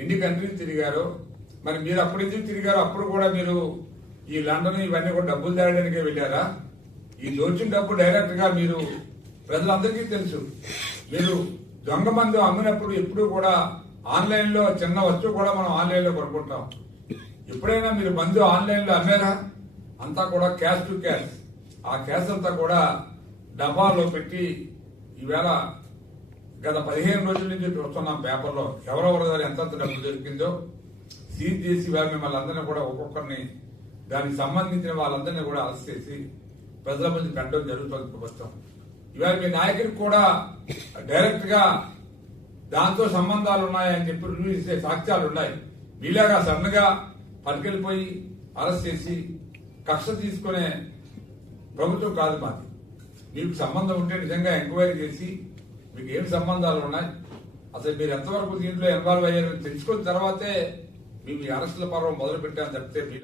ఎన్ని కంట్రీలు తిరిగారో మరి మీరు అప్పుడు ఎందుకు తిరిగారో అప్పుడు కూడా మీరు ఈ లండన్ ఇవన్నీ కూడా డబ్బులు తేయడానికే వెళ్ళారా? ఈ దోచిన డబ్బు డైరెక్ట్గా మీరు ప్రజలందరికీ తెలుసు. మీరు దొంగ మందు అమ్మినప్పుడు ఎప్పుడు కూడా ఆన్లైన్లో చిన్న వస్తువు కూడా మనం ఆన్లైన్లో కొనుక్కుంటాం. ఎప్పుడైనా మీరు మందు ఆన్లైన్లో అమ్మారా? అంతా కూడా క్యాష్ టు క్యాష్ ఆ క్యాష్ అంతా కూడా డబ్బాలో పెట్టి ఈవేళ గత పదిహేను రోజుల నుంచి చూస్తున్నాం పేపర్లో. ఎవరెవరి దగ్గర ఎంత డబ్బు దొరికిందో సీజ్ చేసి వారు మిమ్మల్ని అందరినీ కూడా ఒక్కొక్కరిని దానికి సంబంధించిన వాళ్ళందరినీ కూడా అరెస్ట్ చేసి ప్రజల ముందు పెట్టడం జరుగుతుంది ప్రభుత్వం. ఇవాళ మీ నాయకుడికి కూడా డైరెక్ట్గా దాంతో సంబంధాలు ఉన్నాయని చెప్పి రిలీజ్ చేసే సాక్ష్యాలు ఉన్నాయి. మీలాగా సన్నగా గా పట్టుకెళ్ళిపోయి అరెస్ట్ చేసి కక్ష తీసుకునే ప్రభుత్వం కాదు మాది. మీకు సంబంధం ఉంటే నిజంగా ఎంక్వైరీ చేసి మీకు ఏం సంబంధాలు ఉన్నాయి? అసలు మీరు ఎంతవరకు దీంట్లో ఇన్వాల్వ్ అయ్యారని తెలుసుకున్న తర్వాతే మేము ఈ అరెస్టుల పర్వం మొదలు తప్పితే మీకు